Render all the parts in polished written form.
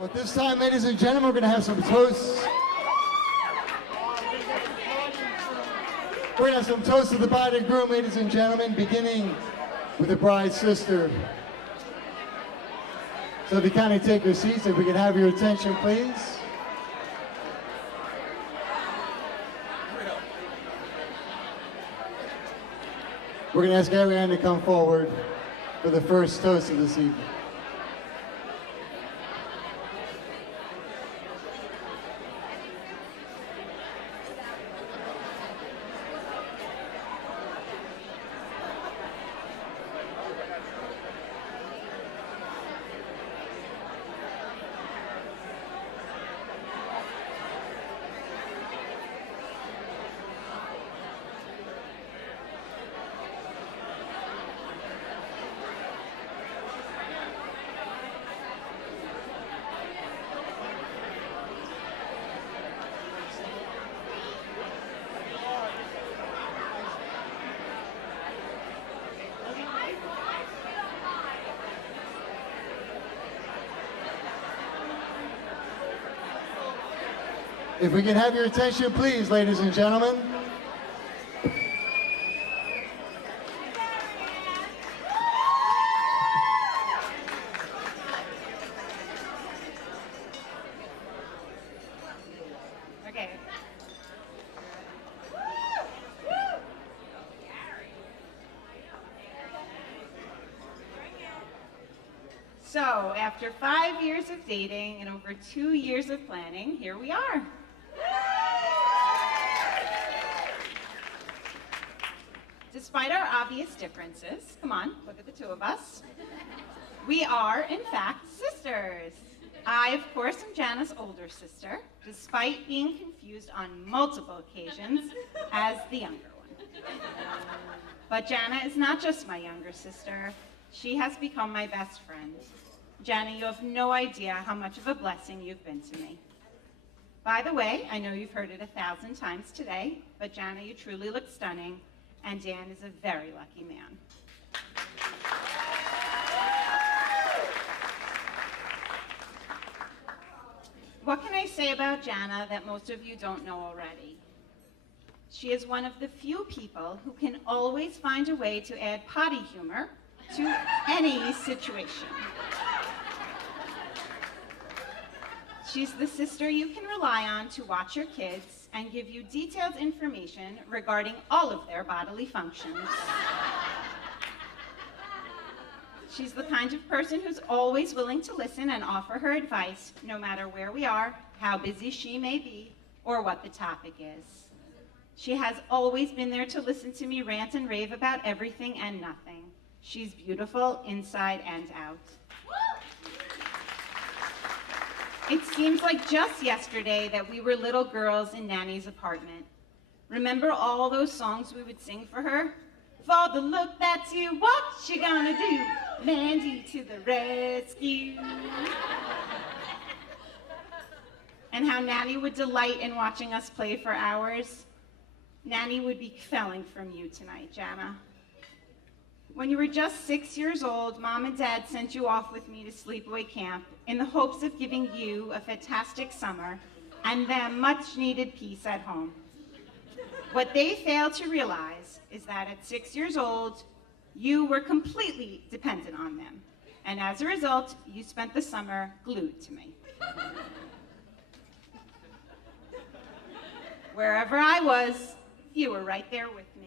Well, at this time, ladies and gentlemen, we're going to have some toasts. We're going to have some toasts to the bride and groom, ladies and gentlemen, beginning with the bride's sister. So if you kindly take your seats, if we can have your attention, please. We're going to ask Ariane to come forward for the first toast of this evening. If we can have your attention, please, ladies and gentlemen. Okay. So, after 5 years of dating and over 2 years of planning, here we are. Despite our obvious differences, come on, look at the two of us, we are, in fact, sisters. I, of course, am Jana's older sister, despite being confused on multiple occasions as the younger one. But Jana is not just my younger sister. She has become my best friend. Jana, you have no idea how much of a blessing you've been to me. By the way, I know you've heard it 1,000 times today, but Jana, you truly look stunning, and Dan is a very lucky man. What can I say about Jana that most of you don't know already? She is one of the few people who can always find a way to add potty humor to any situation. She's the sister you can rely on to watch your kids and give you detailed information regarding all of their bodily functions. She's the kind of person who's always willing to listen and offer her advice, no matter where we are, how busy she may be, or what the topic is. She has always been there to listen to me rant and rave about everything and nothing. She's beautiful inside and out. It seems like just yesterday that we were little girls in Nanny's apartment. Remember all those songs we would sing for her? Father, look, that's you, what you gonna do? Mandy to the rescue. And how Nanny would delight in watching us play for hours. Nanny would be felling from you tonight, Jana. When you were just 6 years old, Mom and Dad sent you off with me to sleepaway camp in the hopes of giving you a fantastic summer and them much needed peace at home. What they failed to realize is that at 6 years old, you were completely dependent on them. And as a result, you spent the summer glued to me. Wherever I was, you were right there with me.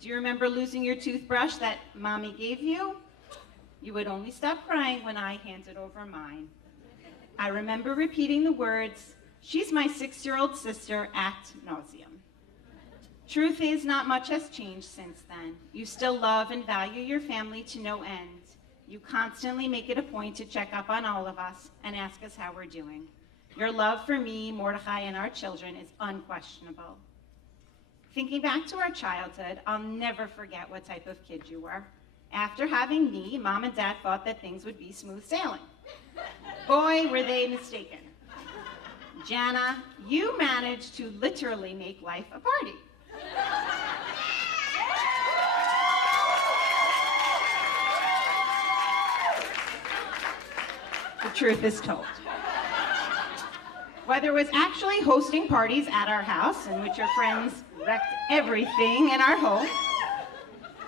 Do you remember losing your toothbrush that Mommy gave you? You would only stop crying when I handed over mine. I remember repeating the words, "She's my 6-year-old sister," ad nauseum. Truth is, not much has changed since then. You still love and value your family to no end. You constantly make it a point to check up on all of us and ask us how we're doing. Your love for me, Mordecai, and our children is unquestionable. Thinking back to our childhood, I'll never forget what type of kid you were. After having me, Mom and Dad thought that things would be smooth sailing. Boy, were they mistaken. Jana, you managed to literally make life a party. The truth is told. Whether it was actually hosting parties at our house in which your friends wrecked everything in our home,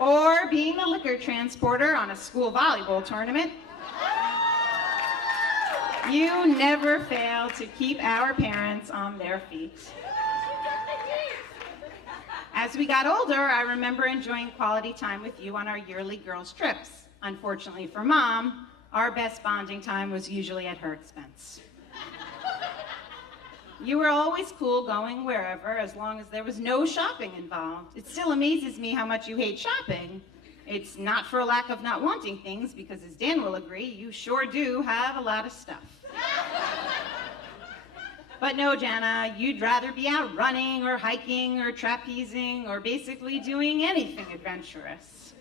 or being the liquor transporter on a school volleyball tournament, you never failed to keep our parents on their feet. As we got older, I remember enjoying quality time with you on our yearly girls' trips. Unfortunately for Mom, our best bonding time was usually at her expense. You were always cool going wherever as long as there was no shopping involved. It still amazes me how much you hate shopping. It's not for a lack of not wanting things, because as Dan will agree, you sure do have a lot of stuff. But no, Jana, you'd rather be out running or hiking or trapezing or basically doing anything adventurous.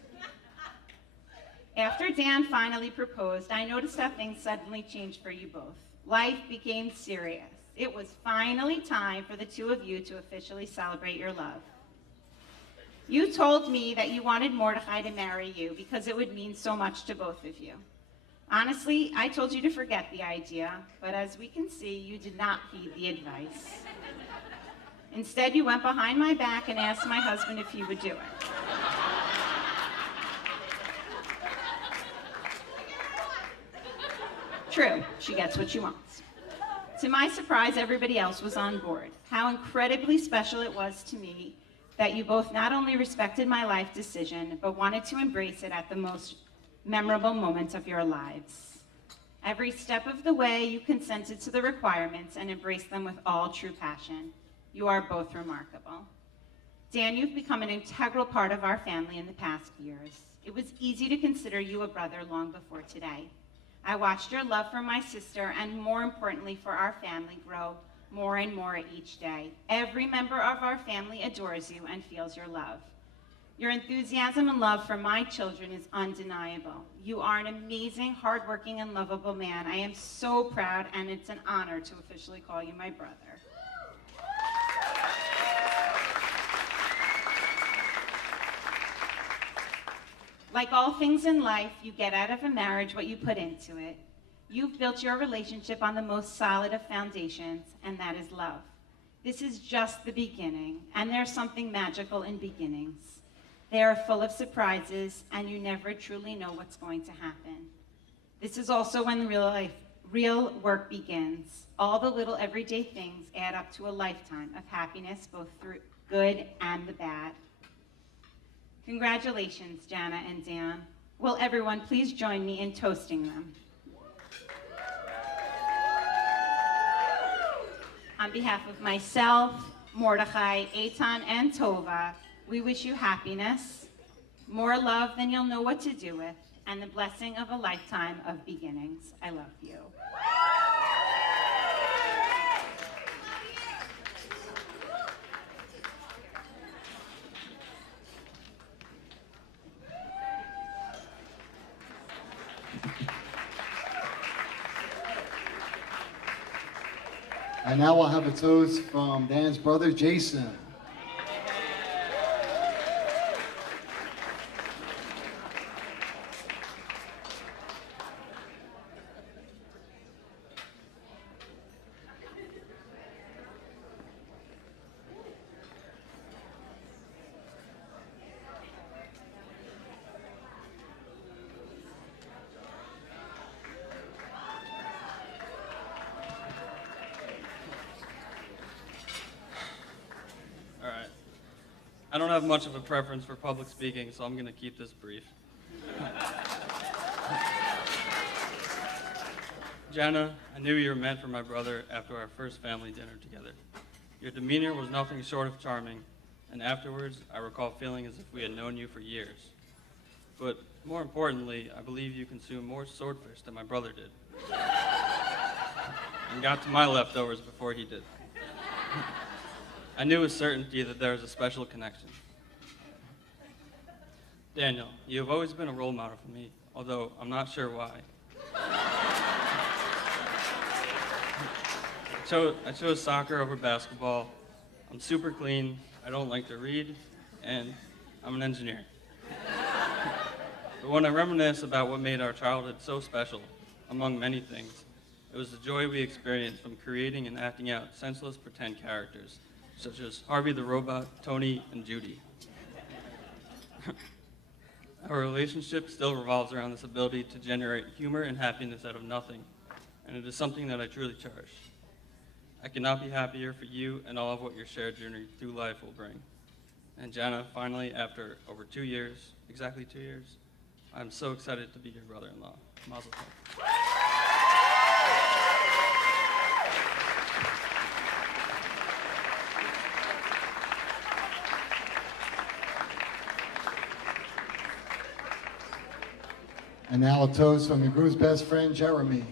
After Dan finally proposed, I noticed how things suddenly changed for you both. Life became serious. It was finally time for the two of you to officially celebrate your love. You told me that you wanted Mordecai to marry you because it would mean so much to both of you. Honestly, I told you to forget the idea, but as we can see, you did not heed the advice. Instead, you went behind my back and asked my husband if he would do it. True, she gets what she wants. To my surprise, everybody else was on board. How incredibly special it was to me that you both not only respected my life decision, but wanted to embrace it at the most memorable moments of your lives. Every step of the way, you consented to the requirements and embraced them with all true passion. You are both remarkable. Dan, you've become an integral part of our family in the past years. It was easy to consider you a brother long before today. I watched your love for my sister, and more importantly for our family, grow more and more each day. Every member of our family adores you and feels your love. Your enthusiasm and love for my children is undeniable. You are an amazing, hardworking, and lovable man. I am so proud, and it's an honor to officially call you my brother. Like all things in life, you get out of a marriage what you put into it. You've built your relationship on the most solid of foundations, and that is love. This is just the beginning, and there's something magical in beginnings. They are full of surprises, and you never truly know what's going to happen. This is also when real work begins. All the little everyday things add up to a lifetime of happiness, both through good and the bad. Congratulations, Jana and Dan. Will everyone please join me in toasting them? On behalf of myself, Mordecai, Eitan, and Tova, we wish you happiness, more love than you'll know what to do with, and the blessing of a lifetime of beginnings. I love you. And now we'll have a toast from Dan's brother, Jason. I don't have much of a preference for public speaking, so I'm going to keep this brief. Jana, I knew you were meant for my brother after our first family dinner together. Your demeanor was nothing short of charming, and afterwards, I recall feeling as if we had known you for years. But more importantly, I believe you consumed more swordfish than my brother did, and got to my leftovers before he did. I knew with certainty that there was a special connection. Daniel, you have always been a role model for me, although I'm not sure why. I chose soccer over basketball. I'm super clean, I don't like to read, and I'm an engineer. But when I reminisce about what made our childhood so special, among many things, It was the joy we experienced from creating and acting out senseless pretend characters, such as Harvey the Robot, Tony, and Judy. Our relationship still revolves around this ability to generate humor and happiness out of nothing, and it is something that I truly cherish. I cannot be happier for you and all of what your shared journey through life will bring. And Jana, finally, after over 2 years, exactly 2 years, I'm so excited to be your brother-in-law. Mazel tov. And now a toast from the group's best friend, Jeremy.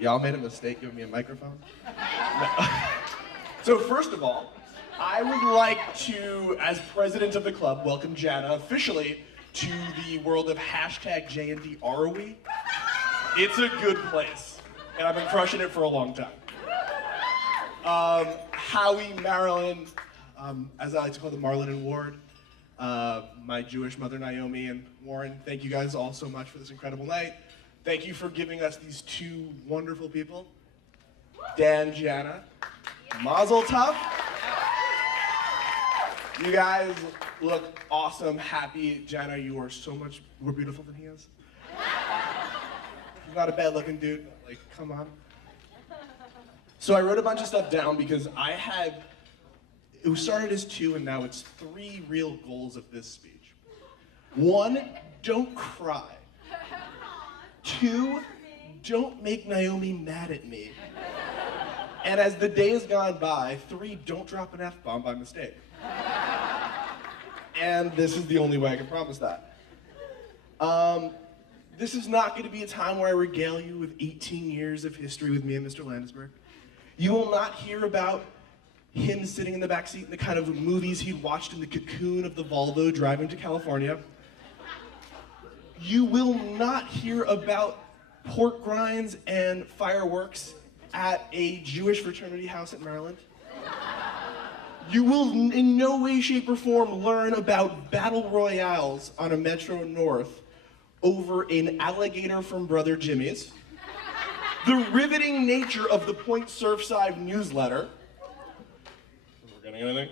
Y'all made a mistake giving me a microphone? No. So first of all, I would like to, as president of the club, welcome Jana officially to the world of hashtag J&D ROE. It's a good place, and I've been crushing it for a long time. Howie, Marilyn, as I like to call them, Marlon and Ward, my Jewish mother Naomi and Warren, thank you guys all so much for this incredible night. Thank you for giving us these two wonderful people. Dan, Jana, Mazel Tov. You guys look awesome, happy. Jana, you are so much more beautiful than he is. He's not a bad looking dude, but like, come on. So I wrote a bunch of stuff down because it started as 2 and now it's 3 real goals of this speech. 1, don't cry. 2, don't make Naomi mad at me. And as the day has gone by, 3, don't drop an F-bomb by mistake. And this is the only way I can promise that. This is not going to be a time where I regale you with 18 years of history with me and Mr. Landesberg. You will not hear about him sitting in the backseat in the kind of movies he'd watched in the cocoon of the Volvo driving to California. You will not hear about pork rinds and fireworks at a Jewish fraternity house in Maryland. You will in no way, shape, or form learn about battle royales on a Metro North over an alligator from Brother Jimmy's, the riveting nature of the Point Surfside newsletter, we're getting anything?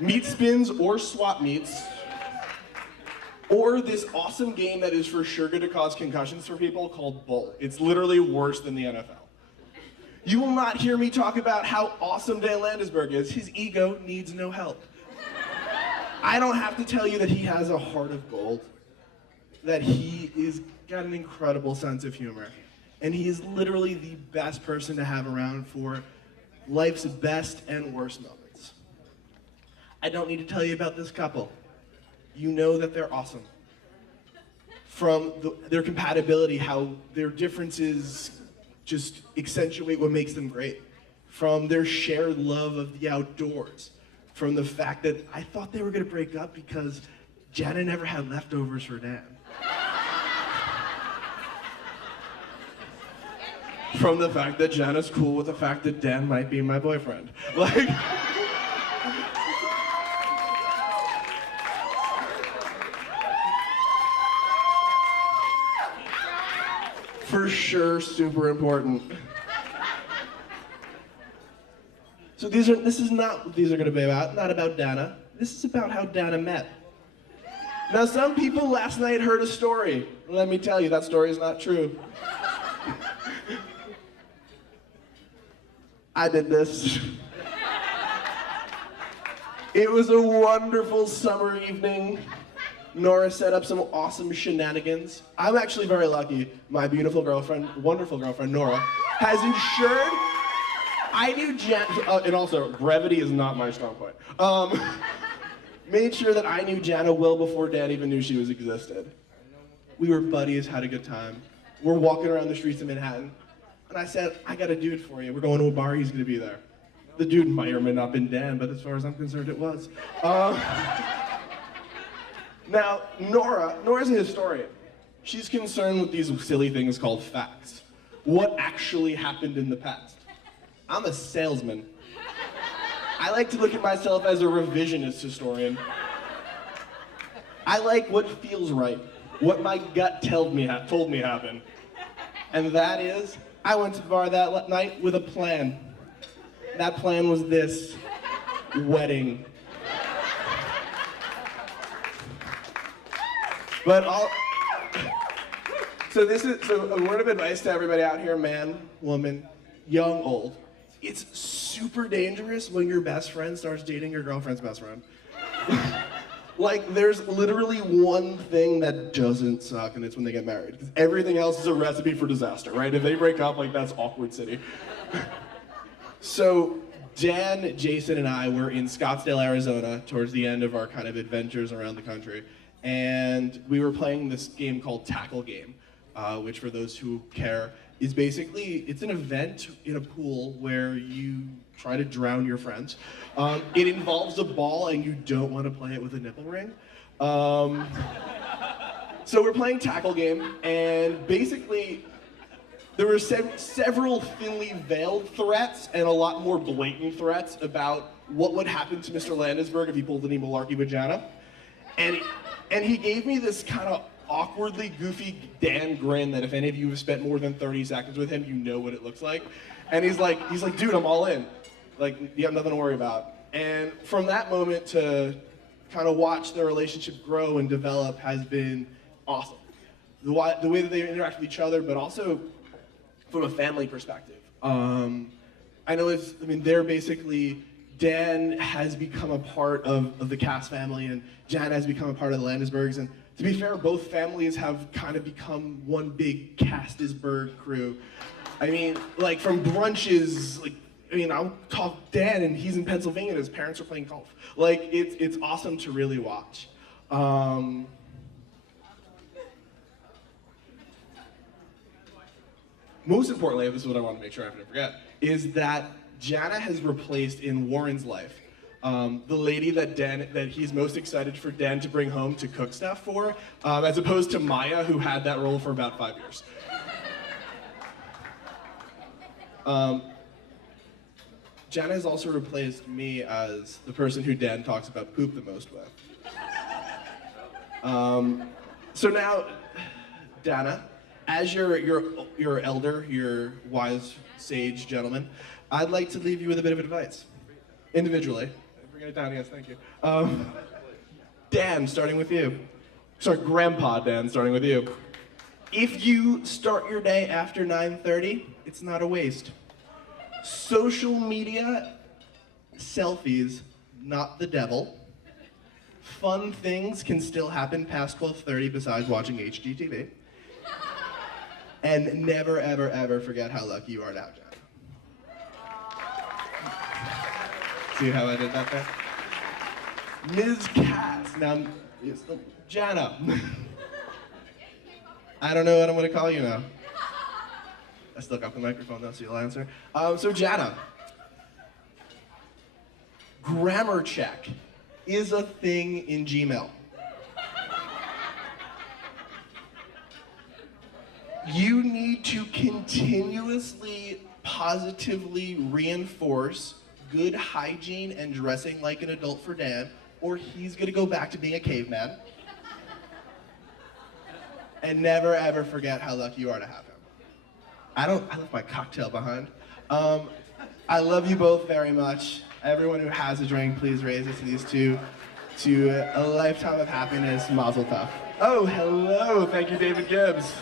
Meat spins or swap meets, or this awesome game that is for sure going to cause concussions for people called Bull. It's literally worse than the NFL. You will not hear me talk about how awesome Dan Landesberg is. His ego needs no help. I don't have to tell you that he has a heart of gold, that he is got an incredible sense of humor, and he is literally the best person to have around for life's best and worst moments. I don't need to tell you about this couple. You know that they're awesome. From their compatibility, how their differences just accentuate what makes them great. From their shared love of the outdoors. From the fact that I thought they were gonna break up because Jana never had leftovers for Dan. From the fact that Jana's cool with the fact that Dan might be my boyfriend. Like, for sure, super important. So this is not what these are going to be about, not about Dana. This is about how Dana met. Now, some people last night heard a story. Let me tell you, that story is not true. I did this. It was a wonderful summer evening. Nora set up some awesome shenanigans. I'm actually very lucky. My beautiful girlfriend, wonderful girlfriend, Nora, has ensured I knew Jana, and also brevity is not my strong point. Made sure that I knew Jana well before Dan even knew she was existed. We were buddies, had a good time. We're walking around the streets of Manhattan, and I said, I got a dude for you. We're going to a bar, he's gonna be there. The dude might or may not have been Dan, but as far as I'm concerned, it was. Now, Nora's a historian. She's concerned with these silly things called facts. What actually happened in the past? I'm a salesman. I like to look at myself as a revisionist historian. I like what feels right, what my gut told me happened. And that is, I went to the bar that night with a plan. That plan was this: wedding. So a word of advice to everybody out here, man, woman, young, old. It's super dangerous when your best friend starts dating your girlfriend's best friend. Like, there's literally one thing that doesn't suck, and it's when they get married. Because everything else is a recipe for disaster, right? If they break up, like, that's awkward city. So Dan, Jason, and I were in Scottsdale, Arizona, towards the end of our kind of adventures around the country. And we were playing this game called Tackle Game, which, for those who care, is basically, it's an event in a pool where you try to drown your friends. It involves a ball, and you don't want to play it with a nipple ring. So we're playing Tackle Game, and basically, there were several thinly veiled threats and a lot more blatant threats about what would happen to Mr. Landesberg if he pulled any malarkey vagina. And he gave me this kind of awkwardly goofy Dan grin that if any of you have spent more than 30 seconds with him, you know what it looks like. And he's like, dude, I'm all in. Like, you have nothing to worry about. And from that moment to kind of watch their relationship grow and develop has been awesome. The way that they interact with each other, but also from a family perspective. I know they're basically, Dan has become a part of the Cass family, and Jan has become a part of the Landesbergs. And to be fair, both families have kind of become one big Castisberg crew. I mean, like, from brunches, like, I'll talk Dan, and he's in Pennsylvania, and his parents are playing golf. Like, it's awesome to really watch. Most importantly, this is what I want to make sure I don't forget, is that Jana has replaced in Warren's life the lady that he's most excited for Dan to bring home to cook stuff for, as opposed to Maya, who had that role for about 5 years. Jana has also replaced me as the person who Dan talks about poop the most with. So now, Dana, as your elder, your wise sage gentleman, I'd like to leave you with a bit of advice, individually. Bring it down, yes, thank you. Dan, starting with you. Sorry, Grandpa Dan, starting with you. If you start your day after 9:30, it's not a waste. Social media, selfies, not the devil. Fun things can still happen past 12:30 besides watching HGTV. And never, ever, ever forget how lucky you are to have Jana. See how I did that there? Ms. Cass. Now, Jana. I don't know what I'm going to call you now. I still got the microphone though, so you'll answer. So Jana. Grammar check is a thing in Gmail. You need to continuously, positively reinforce good hygiene and dressing like an adult for Dan, or he's gonna go back to being a caveman. And never ever forget how lucky you are to have him. I left my cocktail behind. I love you both very much. Everyone who has a drink, please raise it to these two to a lifetime of happiness. Mazel tov. Oh, hello. Thank you, David Gibbs.